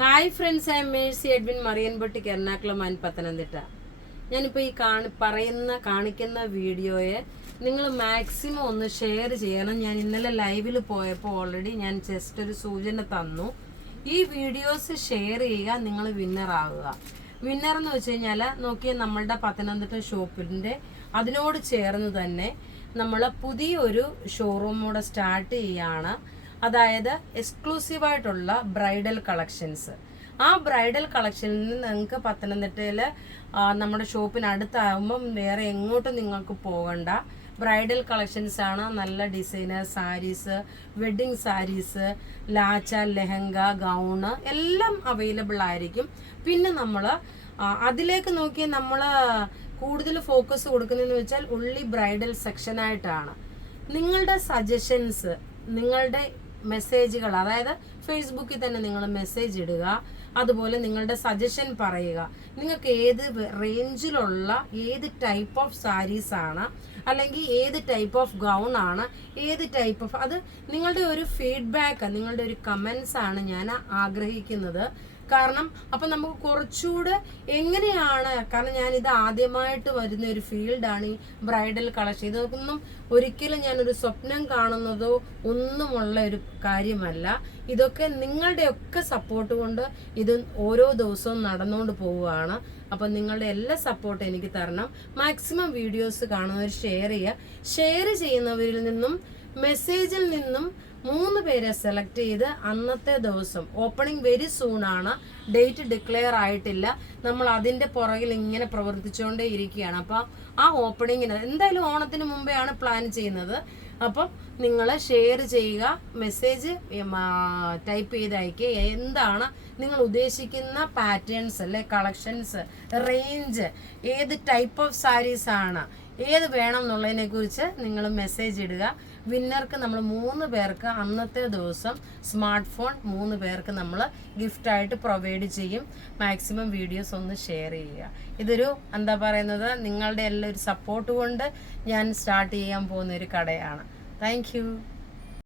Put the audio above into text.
Hi friends, I am Mercy Edwin മറിയൻപൊട്ടിക്ക് Ernakulam and Pathanamthitta. ഞാനിപ്പോൾ ഈ കാണിക്കുന്ന വീഡിയോയെ നിങ്ങൾ മാക്സിമം ഒന്ന് ഷെയർ ചെയ്യണം. ഞാൻ ഇന്നലെ ലൈവിൽ പോയപ്പോൾ ഓൾറെഡി ഞാൻ ജസ്റ്റ് ഒരു സൂചന തന്നു. ഈ വീഡിയോസ് ഷെയർ ചെയ്യുക, നിങ്ങൾ വിന്നർ ആവുക. വിന്നർ എന്ന് വെച്ച് കഴിഞ്ഞാൽ നോക്കിയാൽ നമ്മളുടെ പത്തനംതിട്ട ഷോപ്പിൻ്റെ അതിനോട് ചേർന്ന് തന്നെ നമ്മൾ പുതിയൊരു ഷോറൂം കൂടെ സ്റ്റാർട്ട് ചെയ്യുകയാണ്. അതായത് എക്സ്ക്ലൂസീവായിട്ടുള്ള ബ്രൈഡൽ കളക്ഷൻസ്. ആ ബ്രൈഡൽ കളക്ഷനിൽ നിന്ന് നിങ്ങൾക്ക് പത്തനംതിട്ടയിൽ നമ്മുടെ ഷോപ്പിനടുത്താകുമ്പം വേറെ എങ്ങോട്ടും നിങ്ങൾക്ക് പോകണ്ട. ബ്രൈഡൽ കളക്ഷൻസ് ആണ്. നല്ല designer sarees, wedding sarees, lacha, lehenga, gown എല്ലാം അവൈലബിൾ ആയിരിക്കും. പിന്നെ നമ്മൾ അതിലേക്ക് നോക്കി നമ്മൾ കൂടുതൽ ഫോക്കസ് കൊടുക്കുന്നതെന്ന് വെച്ചാൽ ഉള്ളി ബ്രൈഡൽ സെക്ഷനായിട്ടാണ്. നിങ്ങളുടെ സജഷൻസ്, നിങ്ങളുടെ മെസ്സേജുകൾ, അതായത് ഫേസ്ബുക്കിൽ തന്നെ നിങ്ങൾ മെസ്സേജ് ഇടുക. അതുപോലെ നിങ്ങളുടെ സജഷൻ പറയുക. നിങ്ങൾക്ക് ഏത് റേഞ്ചിലുള്ള ഏത് ടൈപ്പ് ഓഫ് സാരീസ് ആണ്, അല്ലെങ്കിൽ ഏത് ടൈപ്പ് ഓഫ് ഗൗൺ ആണ്, ഏത് ടൈപ്പ് ഓഫ്, അത് നിങ്ങളുടെ ഒരു ഫീഡ്ബാക്ക്, നിങ്ങളുടെ ഒരു കമൻസ് ആണ് ഞാൻ ആഗ്രഹിക്കുന്നത്. കാരണം അപ്പം നമുക്ക് കുറച്ചുകൂടെ എങ്ങനെയാണ്, കാരണം ഞാനിത് ആദ്യമായിട്ട് വരുന്ന ഒരു ഫീൽഡാണ് ഈ ബ്രൈഡൽ കളക്ഷൻ. ഇതൊന്നും ഒരിക്കലും ഞാനൊരു സ്വപ്നം കാണുന്നതോ ഒന്നുമുള്ള ഒരു കാര്യമല്ല. ഇതൊക്കെ നിങ്ങളുടെയൊക്കെ സപ്പോർട്ട് കൊണ്ട് ഇത് ഓരോ ദിവസവും നടന്നുകൊണ്ട് പോവുകയാണ്. അപ്പം നിങ്ങളുടെ എല്ലാ സപ്പോർട്ടും എനിക്ക് തരണം. മാക്സിമം വീഡിയോസ് കാണുന്നവർ ഷെയർ ചെയ്യുക. ഷെയർ ചെയ്യുന്നവരിൽ നിന്നും മെസ്സേജിൽ നിന്നും 3 പേരെ സെലക്ട് ചെയ്ത് അന്നത്തെ ദിവസം ഓപ്പണിംഗ് വെരി സൂൺ ആണ്. ഡേറ്റ് ഡിക്ലെയർ ആയിട്ടില്ല. നമ്മൾ അതിൻ്റെ പുറകിൽ ഇങ്ങനെ പ്രവർത്തിച്ചുകൊണ്ടേ ഇരിക്കുകയാണ്. അപ്പം ആ ഓപ്പണിങ്ങിന് എന്തായാലും ഓണത്തിന് മുമ്പേ ആണ് പ്ലാൻ ചെയ്യുന്നത്. അപ്പം നിങ്ങൾ ഷെയർ ചെയ്യുക, മെസ്സേജ് ടൈപ്പ് ചെയ്ത് അയക്കുക. എന്താണ് നിങ്ങൾ ഉദ്ദേശിക്കുന്ന പാറ്റേൺസ് അല്ലെ, കളക്ഷൻസ്, റേഞ്ച്, ഏത് ടൈപ്പ് ഓഫ് സാരീസ് ആണ്, ഏത് വേണം എന്നുള്ളതിനെ കുറിച്ച് നിങ്ങൾ മെസ്സേജ് ഇടുക. വിന്നർക്ക് നമ്മൾ 3 പേർക്ക് അന്നത്തെ ദിവസം സ്മാർട്ട് ഫോൺ 3 പേർക്ക് നമ്മൾ ഗിഫ്റ്റായിട്ട് പ്രൊവൈഡ് ചെയ്യും. മാക്സിമം വീഡിയോസ് ഒന്ന് ഷെയർ ചെയ്യുക. ഇതൊരു എന്താ പറയുന്നത്, നിങ്ങളുടെ എല്ലാം ഒരു സപ്പോർട്ട് കൊണ്ട് ഞാൻ സ്റ്റാർട്ട് ചെയ്യാൻ പോകുന്ന ഒരു കടയാണ്. താങ്ക്